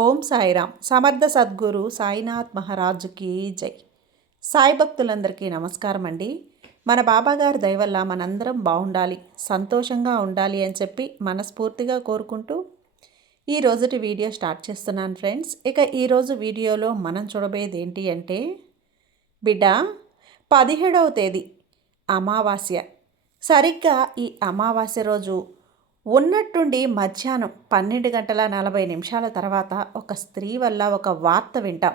ఓం సాయిరామ్. సమర్థ సద్గురు సాయినాథ్ మహారాజుకి జై. సాయి భక్తులందరికీ నమస్కారం అండి. మన బాబాగారి దయ వల్ల మనందరం బాగుండాలి, సంతోషంగా ఉండాలి అని చెప్పి మనస్ఫూర్తిగా కోరుకుంటూ ఈ రోజుటి వీడియో స్టార్ట్ చేస్తున్నాను ఫ్రెండ్స్. ఇక ఈరోజు వీడియోలో మనం చూడబోయేది ఏంటి అంటే, బిడ్డ 17వ తేదీ అమావాస్య. సరిగ్గా ఈ అమావాస్య రోజు ఉన్నట్టుండి మధ్యాహ్నం 12:40 తర్వాత ఒక స్త్రీ వల్ల ఒక వార్త వింటాం.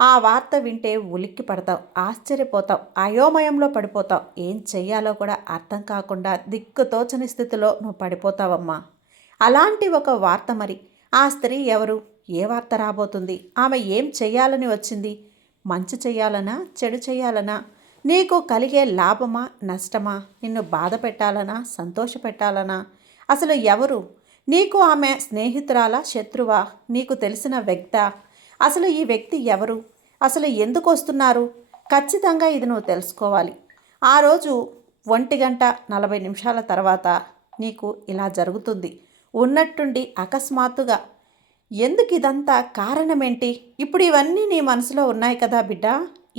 ఆ వార్త వింటే ఉలిక్కి పడతావు, ఆశ్చర్యపోతావు, అయోమయంలో పడిపోతావు. ఏం చెయ్యాలో కూడా అర్థం కాకుండా దిక్కుతోచని స్థితిలో నువ్వు పడిపోతావమ్మా. అలాంటి ఒక వార్త మరి. ఆ స్త్రీ ఎవరు? ఏ వార్త రాబోతుంది? ఆమె ఏం చెయ్యాలని వచ్చింది? మంచి చెయ్యాలనా, చెడు చెయ్యాలనా, నీకు కలిగే లాభమా, నష్టమా, నిన్ను బాధ పెట్టాలనా, సంతోష పెట్టాలనా? అసలు ఎవరు? నీకు ఆమె స్నేహితురాలా, శత్రువా, నీకు తెలిసిన వ్యక్తా? అసలు ఈ వ్యక్తి ఎవరు? అసలు ఎందుకు వస్తున్నారు? ఖచ్చితంగా ఇది నువ్వు తెలుసుకోవాలి. ఆ రోజు 1:40 తర్వాత నీకు ఇలా జరుగుతుంది. ఉన్నట్టుండి అకస్మాత్తుగా. ఎందుకు ఇదంతా? కారణమేంటి? ఇప్పుడు ఇవన్నీ నీ మనసులో ఉన్నాయి కదా బిడ్డ.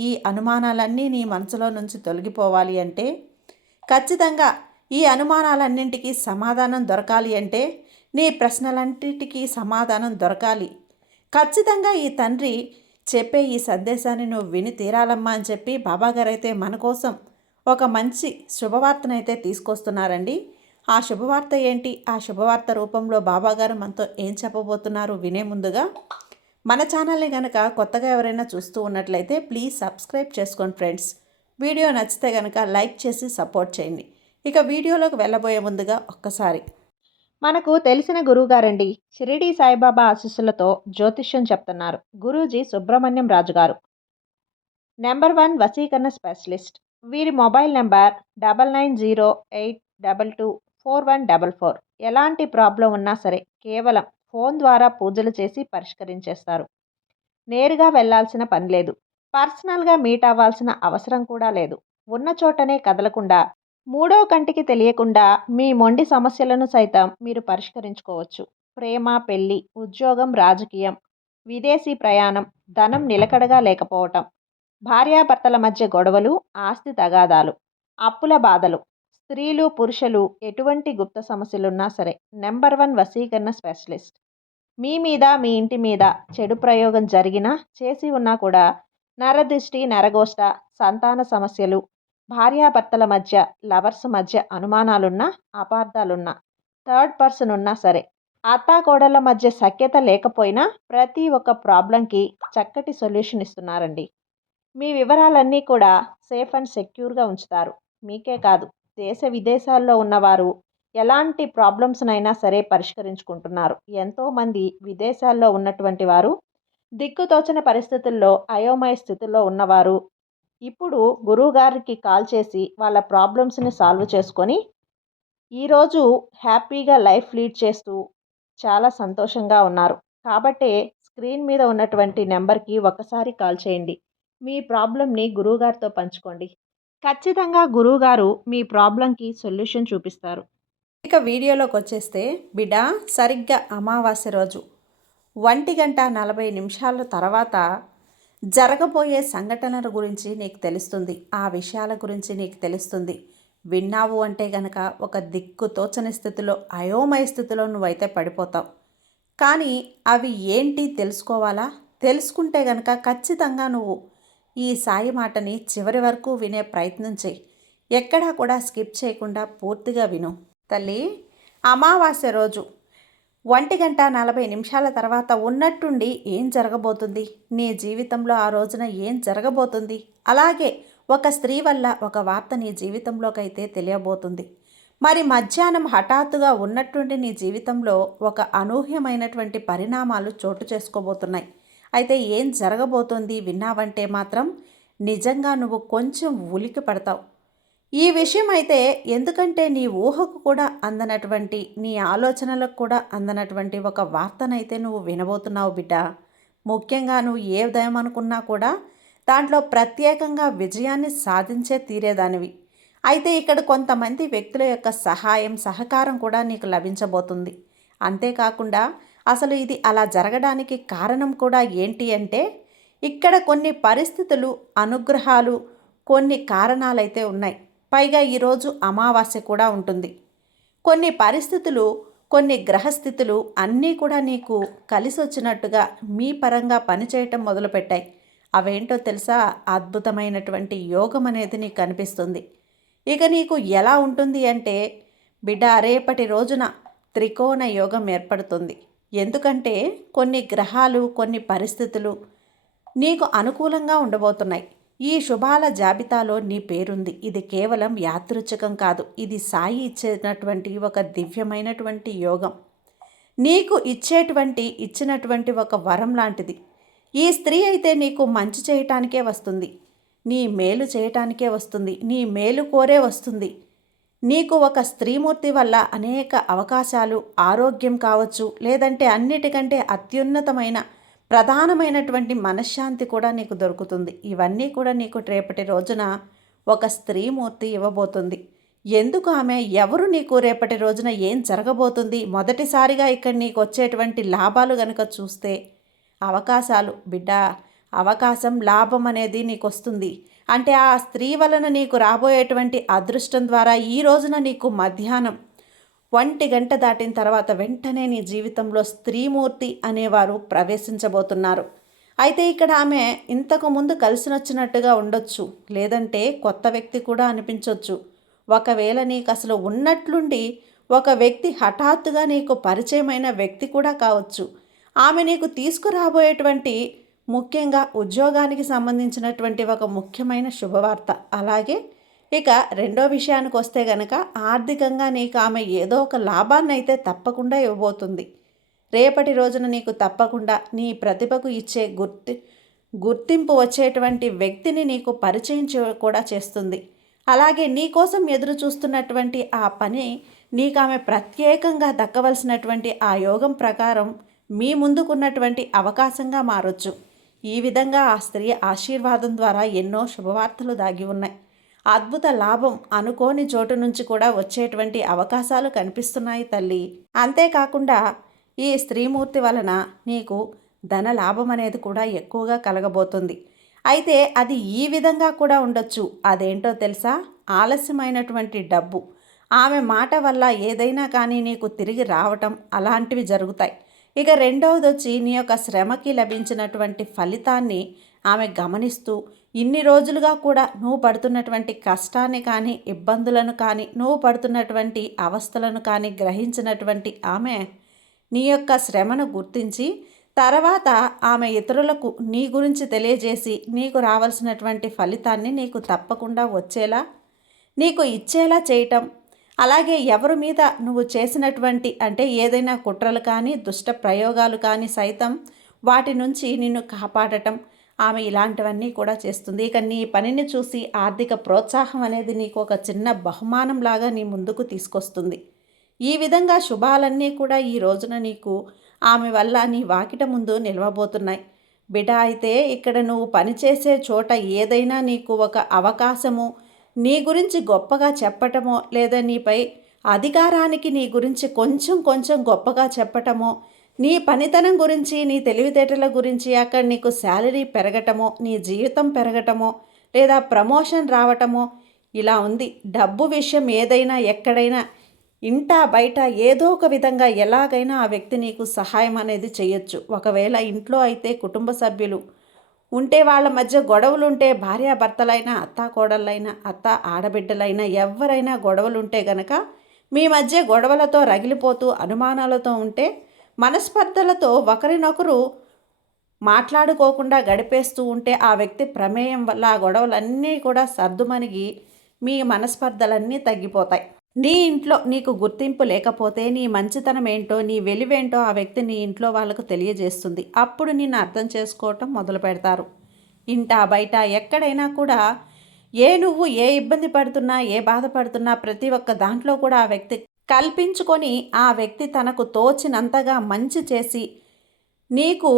ఈ అనుమానాలన్నీ నీ మనసులో నుంచి తొలగిపోవాలి అంటే, ఖచ్చితంగా ఈ అనుమానాలన్నింటికీ సమాధానం దొరకాలి అంటే, నీ ప్రశ్నలన్నింటికీ సమాధానం దొరకాలి. ఖచ్చితంగా ఈ తండ్రి చెప్పే ఈ సందేశాన్ని నువ్వు విని తీరాలమ్మా అని చెప్పి బాబాగారు అయితే మన కోసం ఒక మంచి శుభవార్తనైతే తీసుకొస్తున్నారండి. ఆ శుభవార్త ఏంటి? ఆ శుభవార్త రూపంలో బాబాగారు మనతో ఏం చెప్పబోతున్నారు వినే ముందుగా, మన ఛానల్ని కనుక కొత్తగా ఎవరైనా చూస్తూ ఉన్నట్లయితే ప్లీజ్ సబ్స్క్రైబ్ చేసుకోండి ఫ్రెండ్స్. వీడియో నచ్చితే కనుక లైక్ చేసి సపోర్ట్ చేయండి. ఇక వీడియోలోకి వెళ్ళబోయే ముందుగా ఒక్కసారి మనకు తెలిసిన గురువుగారండి, షిరిడి సాయిబాబా ఆశీస్సులతో జ్యోతిష్యం చెప్తున్నారు గురూజీ సుబ్రహ్మణ్యం రాజు గారు. నెంబర్ 1 వశీకరణ స్పెషలిస్ట్. వీరి మొబైల్ నెంబర్ 9908224144. ఎలాంటి ప్రాబ్లం ఉన్నా సరే కేవలం ఫోన్ ద్వారా పూజలు చేసి పరిష్కరించేస్తారు. నేరుగా వెళ్లాల్సిన పని లేదు. పర్సనల్గా మీట్ అవ్వాల్సిన అవసరం కూడా లేదు. ఉన్న చోటనే కదలకుండా, మూడో కంటికి తెలియకుండా మీ మొండి సమస్యలను సైతం మీరు పరిష్కరించుకోవచ్చు. ప్రేమ, పెళ్లి, ఉద్యోగం, రాజకీయం, విదేశీ ప్రయాణం, ధనం నిలకడగా లేకపోవటం, భార్యాభర్తల మధ్య గొడవలు, ఆస్తి తగాదాలు, అప్పుల బాధలు, స్త్రీలు పురుషులు ఎటువంటి గుప్త సమస్యలున్నా సరే నెంబర్ 1 వశీకరణ స్పెషలిస్ట్. మీ మీద, మీ ఇంటి మీద చెడు ప్రయోగం జరిగినా, చేసి ఉన్నా కూడా నరదృష్టి, నరగోష్ట, సంతాన సమస్యలు, భార్యాభర్తల మధ్య, లవర్స్ మధ్య అనుమానాలున్నా, అపార్థాలున్నా, థర్డ్ పర్సన్ ఉన్నా సరే, అత్తాకోడళ్ళ మధ్య సఖ్యత లేకపోయినా ప్రతి ఒక్క ప్రాబ్లంకి చక్కటి సొల్యూషన్ ఇస్తున్నారండి. మీ వివరాలన్నీ కూడా సేఫ్ అండ్ సెక్యూర్గా ఉంచుతారు. మీకే కాదు, దేశ విదేశాల్లో ఉన్నవారు ఎలాంటి ప్రాబ్లమ్స్నైనా సరే పరిష్కరించుకుంటున్నారు. ఎంతోమంది విదేశాల్లో ఉన్నటువంటి వారు, దిక్కుతోచని పరిస్థితుల్లో, అయోమయ స్థితిలో ఉన్నవారు ఇప్పుడు గురువుగారికి కాల్ చేసి వాళ్ళ ప్రాబ్లమ్స్ని సాల్వ్ చేసుకొని ఈరోజు హ్యాపీగా లైఫ్ లీడ్ చేస్తూ చాలా సంతోషంగా ఉన్నారు. కాబట్టే స్క్రీన్ మీద ఉన్నటువంటి నెంబర్కి ఒకసారి కాల్ చేయండి. మీ ప్రాబ్లంని గురువుగారితో పంచుకోండి. ఖచ్చితంగా గురువుగారు మీ ప్రాబ్లంకి సొల్యూషన్ చూపిస్తారు. ఇక వీడియోలోకి వచ్చేస్తే, బిడ్డ సరిగ్గా అమావాస్య రోజు 1:40 తర్వాత జరగబోయే సంఘటనల గురించి నీకు తెలుస్తుంది. ఆ విషయాల గురించి నీకు తెలుస్తుంది. విన్నావు అంటే గనక ఒక దిక్కు తోచని స్థితిలో, అయోమయ స్థితిలో నువ్వైతే పడిపోతావు. కానీ అవి ఏంటి తెలుసుకోవాలా? తెలుసుకుంటే గనక ఖచ్చితంగా నువ్వు ఈ సాయి మాటని చివరి వరకు వినే ప్రయత్నం చేయి. ఎక్కడా కూడా స్కిప్ చేయకుండా పూర్తిగా విను. తల్లి, అమావాస్య రోజు 1:40 తర్వాత ఉన్నట్టుండి ఏం జరగబోతుంది? నీ జీవితంలో ఆ రోజున ఏం జరగబోతుంది? అలాగే ఒక స్త్రీ వల్ల ఒక వార్త నీ జీవితంలోకైతే తెలియబోతుంది. మరి మధ్యాహ్నం హఠాత్తుగా ఉన్నట్టుండి నీ జీవితంలో ఒక అనూహ్యమైనటువంటి పరిణామాలు చోటు చేసుకోబోతున్నాయి. అయితే ఏం జరగబోతుంది విన్నావంటే మాత్రం నిజంగా నువ్వు కొంచెం ఉలికి పడతావు. ఈ విషయం అయితే ఎందుకంటే నీ ఊహకు కూడా అందనటువంటి, నీ ఆలోచనలకు కూడా అందనటువంటి ఒక వార్తనైతే నువ్వు వినబోతున్నావు బిడ్డ. ముఖ్యంగా నువ్వు ఏ ఉదయం అనుకున్నా కూడా దాంట్లో ప్రత్యేకంగా విజయాన్ని సాధించే తీరేదానివి. అయితే ఇక్కడ కొంతమంది వ్యక్తుల యొక్క సహాయం, సహకారం కూడా నీకు లభించబోతుంది. అంతేకాకుండా అసలు ఇది అలా జరగడానికి కారణం కూడా ఏంటి అంటే, ఇక్కడ కొన్ని పరిస్థితులు, అనుగ్రహాలు, కొన్ని కారణాలైతే ఉన్నాయి. పైగా ఈరోజు అమావాస్య కూడా ఉంటుంది. కొన్ని పరిస్థితులు, కొన్ని గ్రహస్థితులు అన్నీ కూడా నీకు కలిసొచ్చినట్టుగా మీ పరంగా పనిచేయటం మొదలుపెట్టాయి. అవేంటో తెలుసా? అద్భుతమైనటువంటి యోగం అనేది నీకు కనిపిస్తుంది. ఇక నీకు ఎలా ఉంటుంది అంటే, బిడ్డ రేపటి రోజున త్రికోణ యోగం ఏర్పడుతుంది. ఎందుకంటే కొన్ని గ్రహాలు, కొన్ని పరిస్థితులు నీకు అనుకూలంగా ఉండబోతున్నాయి. ఈ శుభాల జాబితాలో నీ పేరుంది. ఇది కేవలం యాదృచ్ఛికం కాదు. ఇది సాయి ఇచ్చినటువంటి ఒక దివ్యమైనటువంటి యోగం. నీకు ఇచ్చినటువంటి ఒక వరం లాంటిది. ఈ స్త్రీ అయితే నీకు మంచి చేయటానికే వస్తుంది. నీ మేలు చేయటానికే వస్తుంది. నీ మేలు కోరే వస్తుంది. నీకు ఒక స్త్రీమూర్తి వల్ల అనేక అవకాశాలు, ఆరోగ్యం కావచ్చు, లేదంటే అన్నిటికంటే అత్యున్నతమైన ప్రధానమైనటువంటి మనశ్శాంతి కూడా నీకు దొరుకుతుంది. ఇవన్నీ కూడా నీకు రేపటి రోజున ఒక స్త్రీమూర్తి ఇవ్వబోతుంది. ఎందుకు ఆమె, ఎవరు, నీకు రేపటి రోజున ఏం జరగబోతుంది, మొదటిసారిగా ఇక్కడ నీకు వచ్చేటువంటి లాభాలు గనుక చూస్తే, అవకాశాలు బిడ్డ, అవకాశం, లాభం అనేది నీకు వస్తుంది. అంటే ఆ స్త్రీ వలన నీకు రాబోయేటువంటి అదృష్టం ద్వారా ఈ రోజున నీకు మధ్యాహ్నం 1 గంట దాటిన తర్వాత వెంటనే నీ జీవితంలో స్త్రీమూర్తి అనేవారు ప్రవేశించబోతున్నారు. అయితే ఇక్కడ ఆమె ఇంతకు ముందు కలిసినొచ్చినట్టుగా ఉండొచ్చు, లేదంటే కొత్త వ్యక్తి కూడా అనిపించవచ్చు. ఒకవేళ నీకు అసలు ఉన్నట్లుండి ఒక వ్యక్తి హఠాత్తుగా నీకు పరిచయమైన వ్యక్తి కూడా కావచ్చు. ఆమె నీకు తీసుకురాబోయేటువంటి ముఖ్యంగా ఉద్యోగానికి సంబంధించినటువంటి ఒక ముఖ్యమైన శుభవార్త. అలాగే ఇక రెండో విషయానికి వస్తే గనక, ఆర్థికంగా నీకు ఆమె ఏదో ఒక లాభాన్ని అయితే తప్పకుండా ఇవ్వబోతుంది. రేపటి రోజున నీకు తప్పకుండా నీ ప్రతిభకు ఇచ్చే గుర్తింపు వచ్చేటువంటి వ్యక్తిని నీకు పరిచయం కూడా చేస్తుంది. అలాగే నీకోసం ఎదురు చూస్తున్నటువంటి ఆ పని నీకు ఆమె ప్రత్యేకంగా దక్కవలసినటువంటి ఆ యోగం ప్రకారం మీ ముందుకున్నటువంటి అవకాశంగా మారొచ్చు. ఈ విధంగా ఆ స్త్రీ ఆశీర్వాదం ద్వారా ఎన్నో శుభవార్తలు దాగి ఉన్నాయి. అద్భుత లాభం అనుకోని చోటు నుంచి కూడా వచ్చేటువంటి అవకాశాలు కనిపిస్తున్నాయి తల్లి. అంతేకాకుండా ఈ స్త్రీమూర్తి వలన నీకు ధన లాభం అనేది కూడా ఎక్కువగా కలగబోతుంది. అయితే అది ఈ విధంగా కూడా ఉండొచ్చు. అదేంటో తెలుసా? ఆలస్యమైనటువంటి డబ్బు, ఆమె మాట వల్ల ఏదైనా కానీ నీకు తిరిగి రావటం, అలాంటివి జరుగుతాయి. ఇక రెండవది వచ్చి, నీ యొక్క శ్రమకి లభించినటువంటి ఫలితాన్ని ఆమె గమనిస్తూ, ఇన్ని రోజులుగా కూడా నువ్వు పడుతున్నటువంటి కష్టాన్ని కానీ, ఇబ్బందులను కానీ, నువ్వు పడుతున్నటువంటి అవస్థలను కానీ గ్రహించినటువంటి ఆమె నీ యొక్క శ్రమను గుర్తించి, తర్వాత ఆమె ఇతరులకు నీ గురించి తెలియజేసి నీకు రావాల్సినటువంటి ఫలితాన్ని నీకు తప్పకుండా వచ్చేలా, నీకు ఇచ్చేలా చేయటం, అలాగే ఎవరి మీద నువ్వు చేసినటువంటి అంటే ఏదైనా కుట్రలు కానీ, దుష్ట ప్రయోగాలు కానీ సైతం వాటి నుంచి నిన్ను కాపాడటం ఆమె ఇలాంటివన్నీ కూడా చేస్తుంది. ఇక నీ పనిని చూసి ఆర్థిక ప్రోత్సాహం అనేది నీకు ఒక చిన్న బహుమానంలాగా నీ ముందుకు తీసుకొస్తుంది. ఈ విధంగా శుభాలన్నీ కూడా ఈ రోజున నీకు ఆమె వల్ల నీ వాకిట ముందు నిలవబోతున్నాయి. బిడ్డ, అయితే ఇక్కడ నువ్వు పనిచేసే చోట ఏదైనా నీకు ఒక అవకాశము, నీ గురించి గొప్పగా చెప్పటమో, లేదా నీపై అధికారానికి నీ గురించి కొంచెం కొంచెం గొప్పగా చెప్పటమో, నీ పనితనం గురించి, నీ తెలివితేటల గురించి అక్కడ నీకు శాలరీ పెరగటమో, నీ జీవితం పెరగటమో, లేదా ప్రమోషన్ రావటమో ఇలా ఉంది. డబ్బు విషయం ఏదైనా, ఎక్కడైనా, ఇంటా బయట ఏదో ఒక విధంగా ఎలాగైనా ఆ వ్యక్తి నీకు సహాయం అనేది చేయొచ్చు. ఒకవేళ ఇంట్లో అయితే కుటుంబ సభ్యులు ఉంటే, వాళ్ళ మధ్య గొడవలు ఉంటే, భార్యాభర్తలైనా, అత్తాకోడళ్ళైనా, అత్త ఆడబిడ్డలైనా, ఎవరైనా గొడవలు ఉంటే గనక, మీ మధ్య గొడవలతో రగిలిపోతూ అనుమానాలతో ఉంటే, మనస్పర్ధలతో ఒకరినొకరు మాట్లాడుకోకుండా గడిపేస్తూ ఉంటే, ఆ వ్యక్తి ప్రమేయం వల్ల ఆ గొడవలన్నీ కూడా సర్దుమణిగి మీ మనస్పర్ధలన్నీ తగ్గిపోతాయి. నీ ఇంట్లో నీకు గుర్తింపు లేకపోతే, నీ మంచితనం ఏంటో, నీ వెలివేంటో ఆ వ్యక్తి నీ ఇంట్లో వాళ్ళకు తెలియజేస్తుంది. అప్పుడు నిన్ను అర్థం చేసుకోవటం మొదలు పెడతారు. ఇంటా బయట ఎక్కడైనా కూడా నువ్వు ఏ ఇబ్బంది పడుతున్నా, ఏ బాధపడుతున్నా, ప్రతి ఒక్క దాంట్లో కూడా ఆ వ్యక్తి కల్పించుకొని, ఆ వ్యక్తి తనకు తోచినంతగా మంచి చేసి నీకు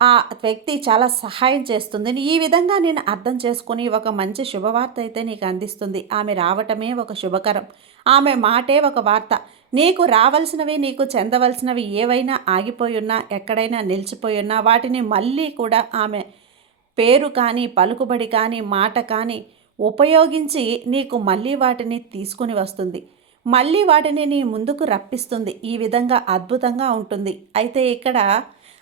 ఆ వ్యక్తి చాలా సహాయం చేస్తుంది. ఈ విధంగా నేను అర్థం చేసుకుని ఒక మంచి శుభవార్త అయితే నీకు అందిస్తుంది. ఆమె రావటమే ఒక శుభకరం, ఆమె మాటే ఒక వార్త. నీకు రావాల్సినవి, నీకు చెందవలసినవి ఏవైనా ఆగిపోయి ఉన్నా, ఎక్కడైనా నిలిచిపోయి ఉన్నా వాటిని మళ్ళీ కూడా ఆమె పేరు కానీ, పలుకుబడి కానీ, మాట కానీ ఉపయోగించి నీకు మళ్ళీ వాటిని తీసుకుని వస్తుంది. మళ్ళీ వాటిని నీ ముందుకు రప్పిస్తుంది. ఈ విధంగా అద్భుతంగా ఉంటుంది. అయితే ఇక్కడ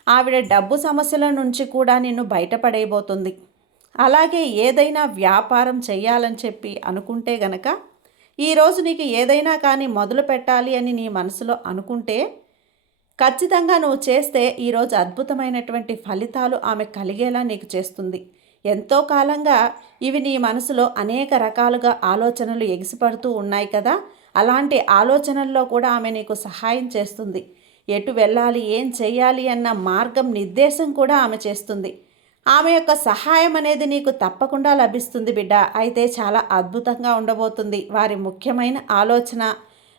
ఆవిడ డబ్బు సమస్యల నుంచి కూడా నిన్ను బయటపడేయబోతుంది. అలాగే ఏదైనా వ్యాపారం చేయాలని చెప్పి అనుకుంటే గనక ఈరోజు నీకు ఏదైనా కానీ మొదలు పెట్టాలి అని నీ మనసులో అనుకుంటే ఖచ్చితంగా నువ్వు చేస్తే ఈరోజు అద్భుతమైనటువంటి ఫలితాలు ఆమె కలిగేలా నీకు చేస్తుంది. ఎంతో కాలంగా ఇవి నీ మనసులో అనేక రకాలుగా ఆలోచనలు ఎగిసిపడుతూ ఉన్నాయి కదా, అలాంటి ఆలోచనల్లో కూడా ఆమె నీకు సహాయం చేస్తుంది. ఎటు వెళ్ళాలి, ఏం చేయాలి అన్న మార్గం నిర్దేశం కూడా ఆమె చేస్తుంది. ఆమె యొక్క సహాయం అనేది నీకు తప్పకుండా లభిస్తుంది బిడ్డ. అయితే చాలా అద్భుతంగా ఉండబోతుంది. వారి ముఖ్యమైన ఆలోచన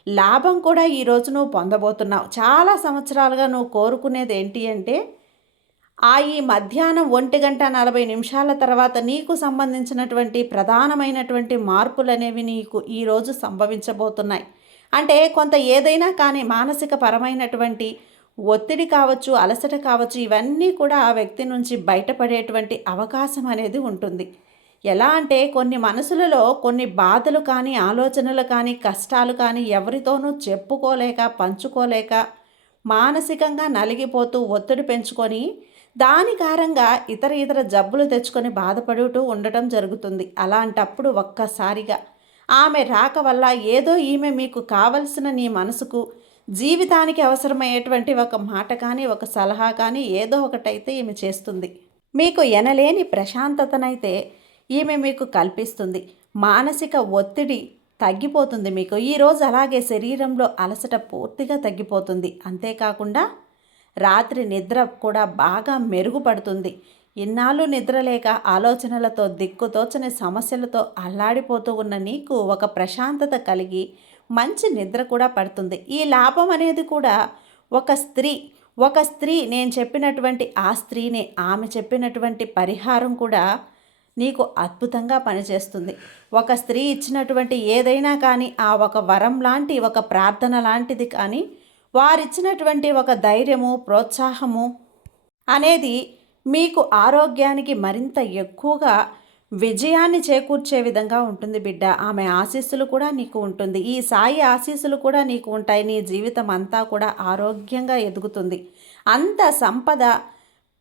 లాభం కూడా ఈరోజు నువ్వు పొందబోతున్నావు. చాలా సంవత్సరాలుగా నువ్వు కోరుకునేది ఏంటి అంటే ఈ మధ్యాహ్నం 1:40 తర్వాత నీకు సంబంధించినటువంటి ప్రధానమైనటువంటి మార్పులు అనేవి నీకు ఈరోజు సంభవించబోతున్నాయి. అంటే కొంత ఏదైనా కానీ మానసిక పరమైనటువంటి ఒత్తిడి కావచ్చు, అలసట కావచ్చు, ఇవన్నీ కూడా ఆ వ్యక్తి నుంచి బయటపడేటువంటి అవకాశం అనేది ఉంటుంది. ఎలా అంటే కొన్ని మనసులలో కొన్ని బాధలు కానీ, ఆలోచనలు కానీ, కష్టాలు కానీ ఎవరితోనూ చెప్పుకోలేక, పంచుకోలేక మానసికంగా నలిగిపోతూ ఒత్తిడి పెంచుకొని దాని కారణంగా ఇతర జబ్బులు తెచ్చుకొని బాధపడుతూ ఉండటం జరుగుతుంది. అలాంటప్పుడు ఒక్కసారిగా ఆమె రాక వల్ల ఏదో ఈమె మీకు కావలసిన నీ మనసుకు జీవితానికి అవసరమయ్యేటువంటి ఒక మాట కానీ, ఒక సలహా కానీ ఏదో ఒకటైతే ఈమె చేస్తుంది. మీకు ఎనలేని ప్రశాంతతనైతే ఈమె మీకు కల్పిస్తుంది. మానసిక ఒత్తిడి తగ్గిపోతుంది మీకు. ఈరోజు అలాగే శరీరంలో అలసట పూర్తిగా తగ్గిపోతుంది. అంతేకాకుండా రాత్రి నిద్ర కూడా బాగా మెరుగుపడుతుంది. ఇన్నాళ్ళు నిద్రలేక ఆలోచనలతో దిక్కుతోచని సమస్యలతో అల్లాడిపోతూ ఉన్న నీకు ఒక ప్రశాంతత కలిగి మంచి నిద్ర కూడా పడుతుంది. ఈ లాభం అనేది కూడా ఒక స్త్రీ నేను చెప్పినటువంటి ఆ స్త్రీని ఆమె చెప్పినటువంటి పరిహారం కూడా నీకు అద్భుతంగా పనిచేస్తుంది. ఒక స్త్రీ ఇచ్చినటువంటి ఏదైనా కానీ ఆ ఒక వరం లాంటి ఒక ప్రార్థన లాంటిది కానీ వారిచ్చినటువంటి ఒక ధైర్యము, ప్రోత్సాహము అనేది మీకు ఆరోగ్యానికి మరింత ఎక్కువగా విజయాన్ని చేకూర్చే విధంగా ఉంటుంది బిడ్డ. ఆమె ఆశీస్సులు కూడా నీకు ఉంటుంది. ఈ సాయి ఆశీస్సులు కూడా నీకు ఉంటాయి. నీ జీవితం అంతా కూడా ఆరోగ్యంగా ఎదుగుతుంది. అంత సంపద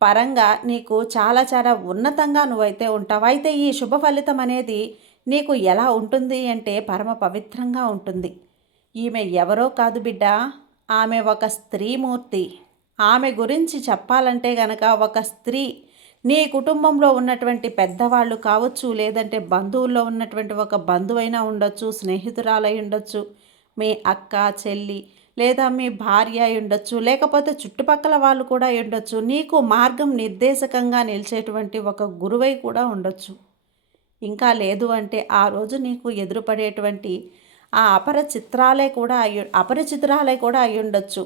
పరంగా నీకు చాలా చాలా ఉన్నతంగా నువ్వైతే ఉంటావు. అయితే ఈ శుభ ఫలితం అనేది నీకు ఎలా ఉంటుంది అంటే పరమ పవిత్రంగా ఉంటుంది. ఈమె ఎవరో కాదు బిడ్డ, ఆమె ఒక స్త్రీమూర్తి. ఆమె గురించి చెప్పాలంటే గనక ఒక స్త్రీ నీ కుటుంబంలో ఉన్నటువంటి పెద్దవాళ్ళు కావచ్చు, లేదంటే బంధువుల్లో ఉన్నటువంటి ఒక బంధువైనా ఉండొచ్చు, స్నేహితురాలై ఉండొచ్చు, మీ అక్క, చెల్లి లేదా మీ భార్య అయి ఉండొచ్చు, లేకపోతే చుట్టుపక్కల వాళ్ళు కూడా అయి ఉండొచ్చు. నీకు మార్గం నిర్దేశకంగా నిలిచేటువంటి ఒక గురువై కూడా ఉండొచ్చు. ఇంకా లేదు అంటే ఆ రోజు నీకు ఎదురుపడేటువంటి ఆ అపరిచితురాలే కూడా అయి ఉండొచ్చు.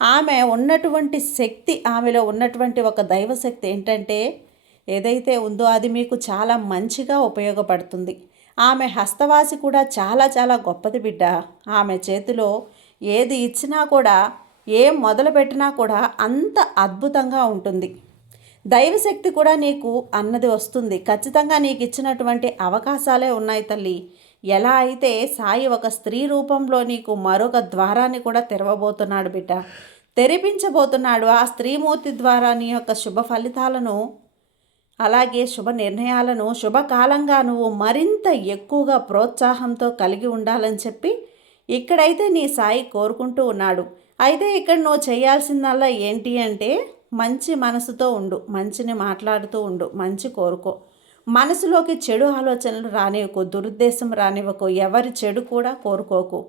ఆమె ఉన్నటువంటి శక్తి, ఆమెలో ఉన్నటువంటి ఒక దైవశక్తి ఏంటంటే ఏదైతే ఉందో అది మీకు చాలా మంచిగా ఉపయోగపడుతుంది. ఆమె హస్తవాసి కూడా చాలా చాలా గొప్పది బిడ్డ. ఆమె చేతిలో ఏది ఇచ్చినా కూడా, ఏం మొదలుపెట్టినా కూడా అంత అద్భుతంగా ఉంటుంది. దైవశక్తి కూడా నీకు అన్నది వస్తుంది. ఖచ్చితంగా నీకు ఇచ్చినటువంటి అవకాశాలే ఉన్నాయి తల్లి. ఎలా అయితే సాయి ఒక స్త్రీ రూపంలో నీకు మరొక ద్వారాన్ని కూడా తెరవబోతున్నాడు బిడ్డ, తెరిపించబోతున్నాడు. ఆ స్త్రీమూర్తి ద్వారా నీ యొక్క శుభ ఫలితాలను, అలాగే శుభ నిర్ణయాలను శుభకాలంగా నువ్వు మరింత ఎక్కువగా ప్రోత్సాహంతో కలిగి ఉండాలని చెప్పి ఇక్కడైతే నీ సాయి కోరుకుంటూ ఉన్నాడు. అయితే ఇక్కడ నువ్వు చేయాల్సిందల్లా ఏంటి అంటే మంచి మనసుతో ఉండు, మంచిని మాట్లాడుతూ ఉండు, మంచి కోరుకో. మనసులోకి చెడు ఆలోచనలు రానివ్వకు, దురుద్దేశం రానివ్వకు, ఎవరి చెడు కూడా కోరుకోకు.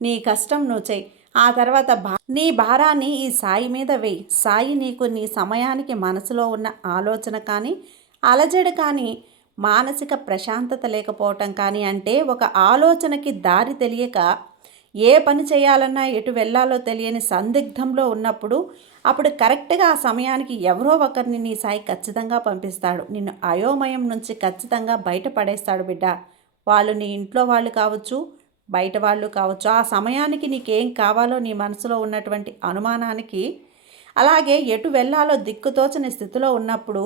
నీ కష్టం నువ్వు చెయ్యి. ఆ తర్వాత నీ భారాన్ని ఈ సాయి మీద వేయి. సాయి నీకు నీ సమయానికి మనసులో ఉన్న ఆలోచన కానీ, అలజడి కానీ, మానసిక ప్రశాంతత లేకపోవటం కానీ, అంటే ఒక ఆలోచనకి దారి తెలియక ఏ పని చేయాలన్నా ఎటు వెళ్ళాలో తెలియని సందిగ్ధంలో ఉన్నప్పుడు అప్పుడు కరెక్ట్గా ఆ సమయానికి ఎవరో ఒకరిని నీ సాయి ఖచ్చితంగా పంపిస్తాడు. నిన్ను అయోమయం నుంచి ఖచ్చితంగా బయటపడేస్తాడు బిడ్డ. వాళ్ళు నీ ఇంట్లో వాళ్ళు కావచ్చు, బయట వాళ్ళు కావచ్చు, ఆ సమయానికి నీకేం కావాలో నీ మనసులో ఉన్నటువంటి అనుమానానికి, అలాగే ఎటు వెళ్ళాలో దిక్కుతోచని స్థితిలో ఉన్నప్పుడు,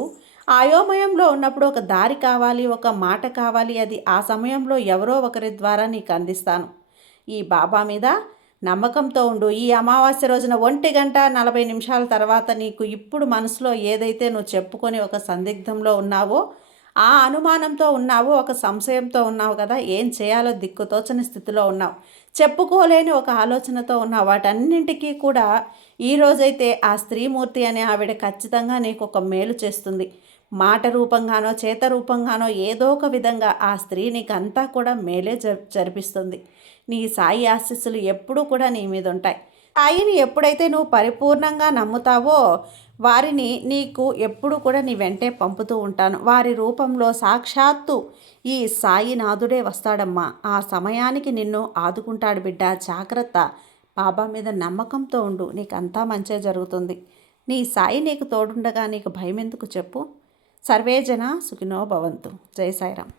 అయోమయంలో ఉన్నప్పుడు ఒక దారి కావాలి, ఒక మాట కావాలి, అది ఆ సమయంలో ఎవరో ఒకరి ద్వారా నీకు అందిస్తాను. ఈ బాబా మీద నమ్మకంతో ఉండు. ఈ అమావాస్య రోజున 1:40 తర్వాత నీకు ఇప్పుడు మనసులో ఏదైతే నువ్వు చెప్పుకొని ఒక సందిగ్ధంలో ఉన్నావో, ఆ అనుమానంతో ఉన్నావో, ఒక సంశయంతో ఉన్నావు కదా, ఏం చేయాలో దిక్కుతోచని స్థితిలో ఉన్నావు, చెప్పుకోలేని ఒక ఆలోచనతో ఉన్నావు. వాటన్నింటికీ కూడా ఈరోజైతే ఆ స్త్రీమూర్తి అనే ఆవిడ ఖచ్చితంగా నీకు ఒక మేలు చేస్తుంది. మాట రూపంగానో చేత రూపంగానో ఏదో ఒక విధంగా ఆ స్త్రీ నీకు అంతా కూడా మేలే జరిపిస్తుంది. నీ సాయి ఆశీస్సులు ఎప్పుడూ కూడా నీ మీద ఉంటాయి. సాయిని ఎప్పుడైతే నువ్వు పరిపూర్ణంగా నమ్ముతావో వారిని నీకు ఎప్పుడు కూడా నీ వెంటే పంపుతూ ఉంటాను. వారి రూపంలో సాక్షాత్తు ఈ సాయినాథుడే వస్తాడమ్మా. ఆ సమయానికి నిన్ను ఆదుకుంటాడు బిడ్డ. జాగ్రత్త. బాబా మీద నమ్మకంతో ఉండు. నీకంతా మంచే జరుగుతుంది. నీ సాయి నీకు తోడుండగా నీకు భయం ఎందుకు చెప్పు. సర్వే జన సుఖినో భవంతు. జై సాయిరామ్.